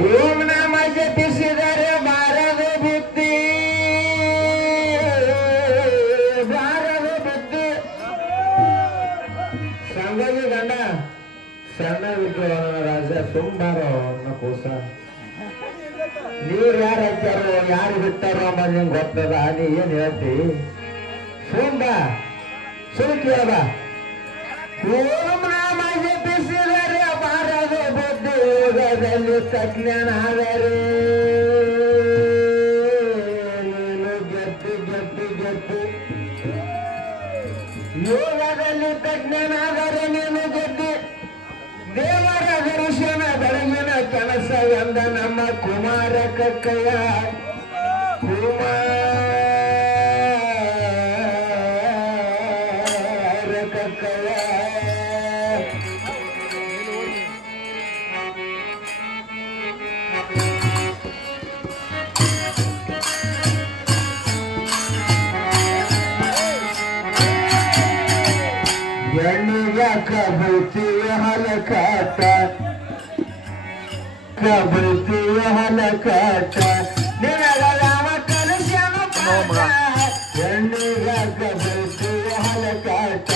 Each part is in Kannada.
ಓಂ ನಮ ಜಪಿಸಿದರೆ ಬಾರದ ಬುದ್ಧಿ, ಬಾರದ ಬುದ್ಧಿ. ಸಂಗವಿ ಗಂಡ ಸಣ್ಣ ವಿದ್ಯಮಾನ ರಾಜ ಸುಂಬಾರ ಕೋಸ. ನೀರ್ ಯಾರು ಹಾಕ್ಯಾರೋ ಯಾರು ಬಿಟ್ಟಾರೋ ಅಂಬ ನಿಂಗೆ ಗೊತ್ತದ. ನೀ ಏನ್ ಹೇಳ್ತಿ? ಸುಂಬ ಸುಲ್ಕಿಯದ. ಓಂ ನಾಮ ಜಪಿಸಿದರೆ ಬಾರದ ಬುದ್ಧಿ, ಯೋಗದಲ್ಲಿ ತಜ್ಞನಾದರೆ ನೀನು ಗೆದ್ದು ಗೆದ್ದು ಗೆದ್ದು. ಯೋಗದಲ್ಲಿ ತಜ್ಞನಾದರೆ ನೀನು ಗೆದ್ದು. ದೇವರ ದರ್ಶನ ಬೆಳಗಿನ ಕೆಲಸ ಎಂದ ನಮ್ಮ ಕುಮಾರ ಕಕ್ಕಯ್ಯ. ಕುಮಾರ ಕಕ್ಕಯ್ಯ ಎಣ್ಣಿಗಾಕ ಬೈತೀಯ ಹಲಕಾಟ, ಕಬೈತೀಯ ಹಲಕಾಟ. ನಿನಗ ಯಾವ ಕಲಶನು ಪಾಠ, ಎಣ್ಣಿಗಾಕ ಬೈತೀಯ ಹಲಕಾಟ.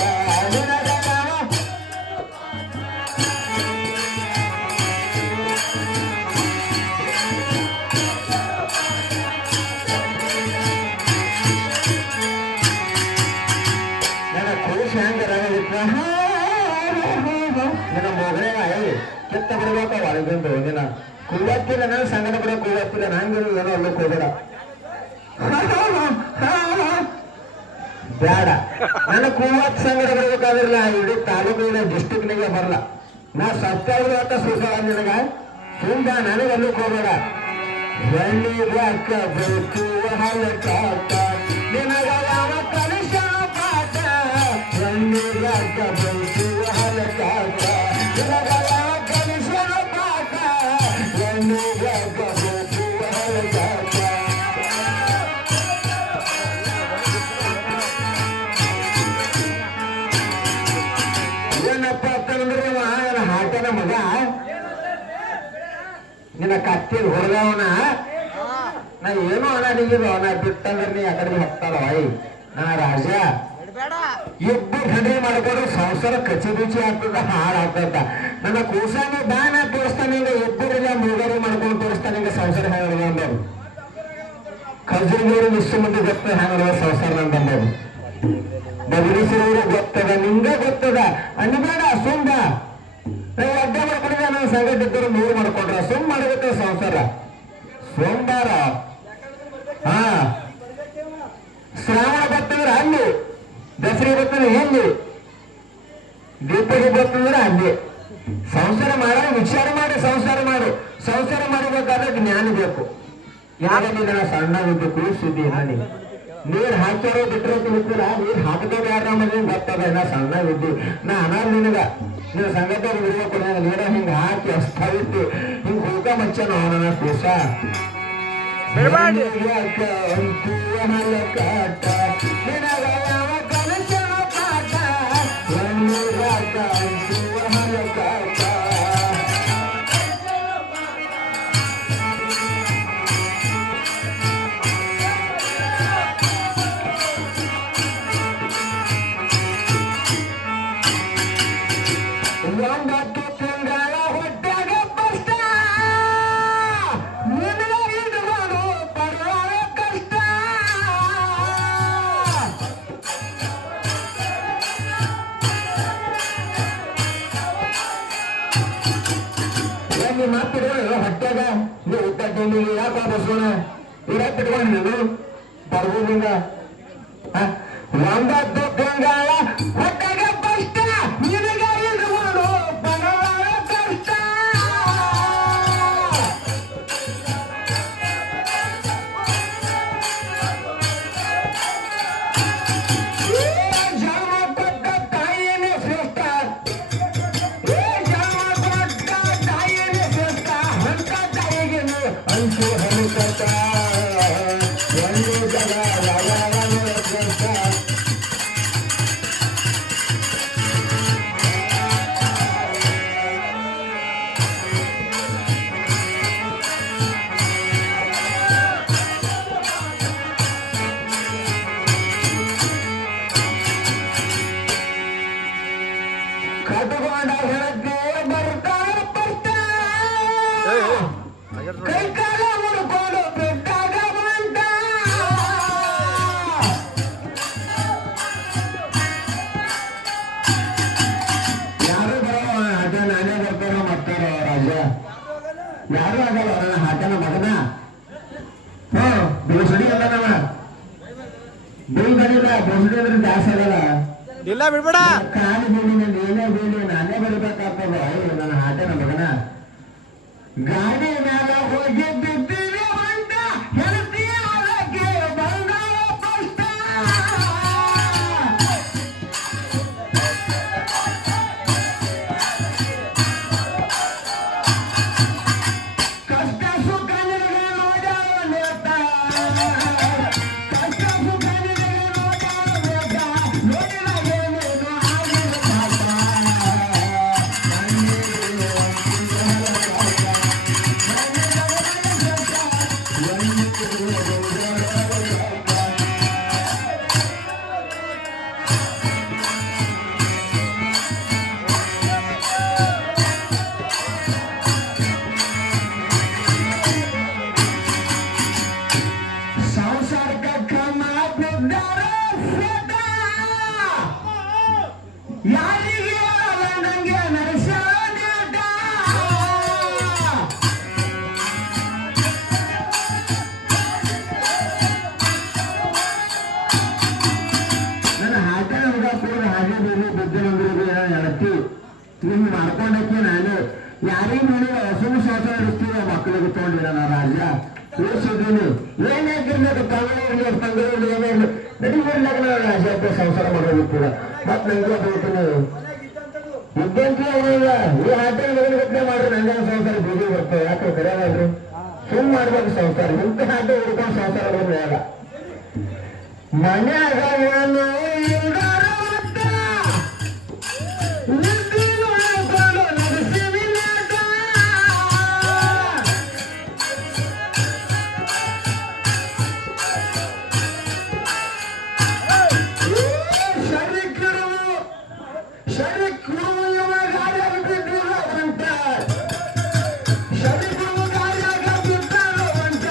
ನಿನಗ ಯಾವ ನನ್ನ ಕೋಶ ಹೆಂಗರಾಗಿತ್ತ ನಿನ್ನ ಮೊಗಲೇ ಕೆತ್ತ ಬಿಡಬೇಕ ಒಳಗೊಂಡು ನಿನ್ನ ಕೂವತ್ತಿಲ್ಲ. ನಾನು ಸಂಗಡ ಬಿಡ ಕೂವತ್ತಿಲ್ಲ. ನಂಗೆ ಏನೋ ಅಲ್ಲೂ ಹೋಗಬೇಡ ಬೇಡ. ನನ್ನ ಕೂವತ್ ಸಂಗಡ ಬಿಡ್ಬೇಕಾದ್ರಲ್ಲ ಇಡೀ ತಾಲೂಕಿನ ಡಿಸ್ಟಿಕ್ನಿಗೆ ಬರಲ್ಲ. ನಾ ಸತ್ತಾಗ ಸುಖ ನಿನಗ ತುಂಬ ನನಗೆ ಅಲ್ಲೂ ಹೋಗಬೇಡ. ಎಣ್ಣಿಗಾಕ ಬೈತೀಯ ಹಲಕಾಟ, ನಿನಗ ಯಾವ ಕಲಶನ ಪಾಠ. ಎಣ್ಣಿಗಾಕ ಬೈತೀಯ ಹಲಕಾಟ, ನಿನಗ ಯಾವ ಕಲಶನ ಪಾಠ. ಎಣ್ಣಿಗಾಕ ಬೈತೀಯ ಹಲಕಾಟ. ಏನಪ್ಪ ಅಂತಂದ್ರೆ ಹಾಟನ ಮಗ ನಿನ್ನ ಕತ್ತಿಗೆ ಹೊರದವನ. ನಾ ಏನೋ ಅನ್ನೋದಿಗಿದು ನಾ ಬಿಟ್ಟಂದ್ರೆ ನೀ ಆ ಕಡೆ ಹೋಗ್ತಾರವ. ನಾ ರಾಜ ಇಬ್ಬರು ಹಂಡ್ರಿ ಮಾಡ್ಕೊಂಡು ಸಂಸಾರ ಕಚ್ಚಿ ಬಿಚ್ಚಿ ಆಗ್ತದ, ಹಾಳಾಗ್ತದ. ನನ್ನ ಕೂಸಾನಿ ಬಾನ ತೋರಿಸ್ತಾನೆ ಹಿಂಗ ಇಬ್ಬರಿಲ್ಲ ಮೂಗರು ಮಾಡ್ಕೊಂಡು ತೋರಿಸ್ತಾನೆ ಹಿಂಗ ಸಂಸಾರ ಹೆಂಗ ಅಂದವ್ರು. ಖಜೂರು ವಿಶ್ವ ಮಂದಿ ಗೊತ್ತದ ಹೆಂಗ ಸಂಸಾರ ನಂದವ್ರು. ಬದಲಿಸಿರೋರು ಗೊತ್ತದ, ನಿಂಗೆ ಗೊತ್ತದ. ಅನ್ಬೇಡ ಸುಂಬ ಒಡ್ಡ ಮಾಡ್ಕೊಂಡಿದ್ದ. ನನ್ನ ಸಂಗಟ ಇದ್ದರು ಮೂರು ಮಾಡ್ಕೊಂಡ್ರ ಸುಮ್ ಮಾಡ್ಬೇಕ ಸಂಸಾರ. ಸೋಮವಾರ ಹಾ ಶ್ರಾವಣ ಬರ್ತಂದ್ರೆ ಅಲ್ಲಿ, ದಸರಿ ಬರ್ತಂದ್ರೆ ಇಲ್ಲಿ, ದೀಪಾವಳಿ ಬರ್ತಂದ್ರೆ ಅಲ್ಲಿ. ಸಂಸಾರ ಮಾಡೋ ವಿಚಾರ ಮಾಡಿ ಸಂಸಾರ ಮಾಡು. ಸಂಸಾರ ಮಾಡಬೇಕಾದ್ರೆ ಜ್ಞಾನ ಬೇಕು. ಯಾರಲ್ಲಿ ನನ್ನ ಸಣ್ಣ ಇದ್ದು ಕೂಸಿದ್ದಿ ಹಾನಿ ನೀರ್ ಹಾಕ್ಯಾರೋ ಬಿಟ್ಟರೆ ತಿಳ್ತೀರ. ನೀರ್ ಹಾಕದವ್ರು ಯಾರ ಮನೆ ಗೊತ್ತದ. ನಾ ಸಣ್ಣ ಇದ್ದು ನಾ ಅನಾರ ನಿನಗ ನೀನು ಸಂಗತ ಬಿಡ್ಬೇಕು. ನೀರ ಹಿಂಗ ಹಾಕಿ ಅಷ್ಟಾಗಿತ್ತು ಹಿಂಗ ಹೋಗ ಮಚ್ಚನ ನನ್ನ ಕೂಸ. ಹಲಕಾಟ, ನಿನಗ ಯಾವ ಕಲಶನ ಪಾಠ. ಎಣ್ಣಿಗಾಕ ಅಂತೀಯ ಹಲಕಾಟ. ಒಂಬತ್ತು ತಿಂಗಳ ಹೊಟ್ಟೆಗೆ ಕಷ್ಟ, ನಿನಗ ಇಡುವುದು ಪಡುವ ಕಷ್ಟ. ನೀ ಮಾತಿಡ್ಕೊಳ್ಳ ಹೊಟ್ಟೆಗ ನೀವು ಉತ್ತಟ್ಟಿಗೆ ಯಾಕೆ ಬಸೋಣ ಇಡಕ್ಕಿಟ್ಕೊಂಡು ನೀನು ಬರ್ಬೋದಿಂದ. ಒಂಬತ್ತು ತಿಂಗಳ ಹೊಟ್ಟೆಗೆ ಕಷ್ಟ, ನಿನಗ ಇಡುವುದು ಪಡುವ ಕಷ್ಟ. ಜನ್ಮ ಕೊಟ್ಟ ತಾಯಿನೇ ಶ್ರೇಷ್ಠ, ಜನ್ಮ ಕೊಟ್ಟ ತಾಯಿನೇ ಶ್ರೇಷ್ಠ. ಅಂತ ತಾಯಿಗೆ ಅಂಚು ಹಲಕಟ ಒಂದು ಜಗ ಶ್ರೇಷ್ಠ. ಕಟ್ಟುಕೊಂಡ ಹೆಣಕ್ಕೆ ಬರ್ತಾರ ಕೈ ಕಾಲ ಮುಡ್ಕೊಂಡು ಬಿಟ್ಟಾಗ ಬಂಟ ಯಾರು ಬರೋ ಆಟ ನಾನೇ ಬರ್ತಾರ ಮಾಡ್ತಾರ ರಾಜ ಯಾರು ಆಗಲ್ಲ ಅವರ ಆಟನ ಮಗನ ಬೋಸಡಿ ಅಲ್ಲ ನಾವ ಬೇಲ್ ಬಡಿಲ್ಲ ಬೋಸಡಿ ಅಂದ್ರೆ ದಾಸ ಆಗಲ್ಲ ಇಲ್ಲ ಬಿಡ್ಬೇಡ ಕಾಲು ಬೀಳಿ ಏನೇ ಬೀಳಿ ನಾನೇ ಬರಬೇಕಾಗ್ತದ ನನ್ನ ಆಟನ ಮಗನ ಗಾಡಿ ಮ್ಯಾಲ ಹೋಗಿ ಬಿದ್ದೀವಿ ಅಂತ ಹೆಲ್ತಿ ಅದಕ್ಕೆ ಬಂದ ಕಷ್ಟ ಸುಖ ನಿನಗೆ ನೋಡ್ಯಾವ ನೇತ ಕಷ್ಟ ಸುಖ ನಿನಗೆ ನೋಡ್ಯಾವ ನೇತ ನೋಡಿದಾಗ ಏನೇನು ಆಗಿಲ್ಲ ಪಾಪ ಸಂಸಾರಕ್ಕೆ ಕ್ರಮ ಬಿದ್ದಾರೆ ಸೇತ ಯಾರಿಗೆ ನಂಗೆ ನಡೆಸೋದೇಟ ನನ್ನ ಹಾಟನ ಹುಡುಗ ಕೂಡ ಹಾಗೆ ಬೇರೆ ಬುದ್ಧಿನಂದ್ರಿಗೆ ಎಳತಿ ನಿಮ್ಗೆ ಮಾಡ್ಕೊಂಡಕ್ಕೆ ನಾನು ಯಾರಿಗೆ ನೋಡಿ ಹಸುವು ಶ್ವಾಸ ಇಡ್ತೀವಿ ಮಕ್ಕಳಿಗೆ ತಗೊಂಡಿಲ್ಲ ನಾ ರಾಜ ಓದಿಸಿದ್ದೀನಿ ಏನಾಗಿರ್ಬೇಕು ತಮಿಳಿರ್ಲಿ ತಂಗಿರ್ಲಿ ಏನಿರ್ಲಿ ನಡಿಗಿರ್ಲಾಗ ನಾವು ರಾಜ ಸಂಸಾರ ಮಾಡೋದು ಕೂಡ ಮತ್ತೆ ನಂಗೆ ಹೋಗ್ತೀನಿ ಇದ್ದಂತೆ ಏನಿಲ್ಲ ಈ ಹಾಟನ ಮಗನ ಗಟ್ಟಲೆ ಮಾಡ್ರಿ ನಂಗೆ ಸಂಸಾರ ಬೀದಿ ಬರ್ತವೆ ಯಾಕೆ ಕರೆಯಲ್ರಿ ಸುಮ್ ಮಾಡ್ಬೇಕು ಸಂಸಾರ ಇಂಥ ಹಾಟ ಹುಡ್ಕೊಂಡು ಸಂಸಾರ ಮಾಡೋದು ಬೇಡ ಮನ್ಯಾಗ ನಾನು ಹಿಂಗಾರ ಮತ್ತ ನಿಂತಿನ ಒಳಗೊಂಡು ನಡೆಸಿವಿ ನಾಟ ಶರೀಕರು ಇವ ಗಾಡಿಯಾಗ ಬಿಟ್ಟಿರೋ ಬಂಟ ಶರೀಕರು ಗಾಡಿಯಾಗ ಬಿಟ್ಟಾರೋ ಬಂಟ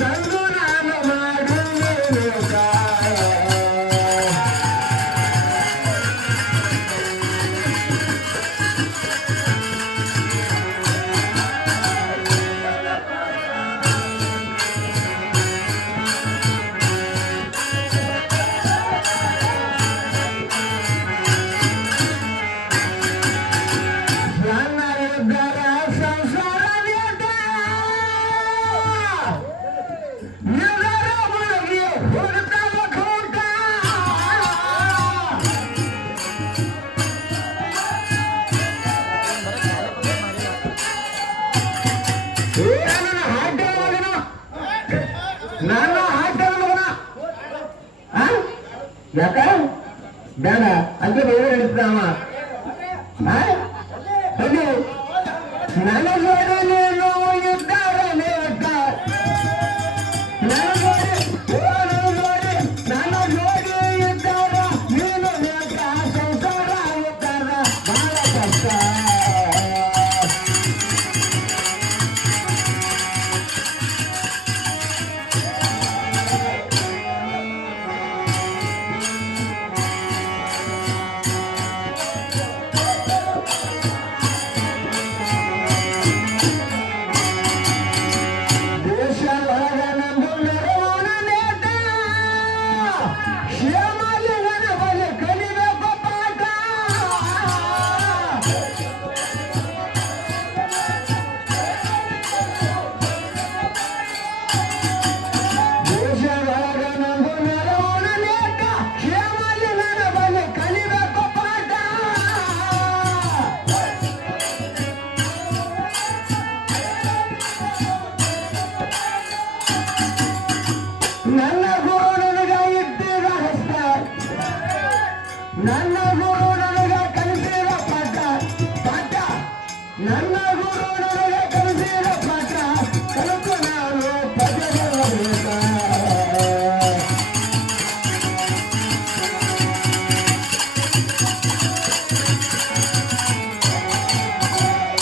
ತಂದು ನಾನು ಮಾಡುವ ಸಂಸಾರ ನಾನು ಹಾಡ್ತೇವೆ ಮಗನ ಯಾಕ ಬೇಡ ಹಂಗೆ ಬೇರೆ ನಡೀತಾವ ನನ್ನ ಜೋಡಿ ನೀನು ಇದ್ದಾರೆ ನನ್ನ ಜೋಡಿ ಇದ್ದಾರ ನೀನು ಸಂಸಾರ ಇದ್ದಾರ ಬಹಳ ಕಷ್ಟ ನನ್ನ ಗುರು ನನಗ ಇದ್ದಿದ ಹಸ್ತ ನನ್ನ ಗುರು ನನಗ ಕಲಿಸಿದ ಪಾಠ ನನ್ನ ಗುರು ನನಗ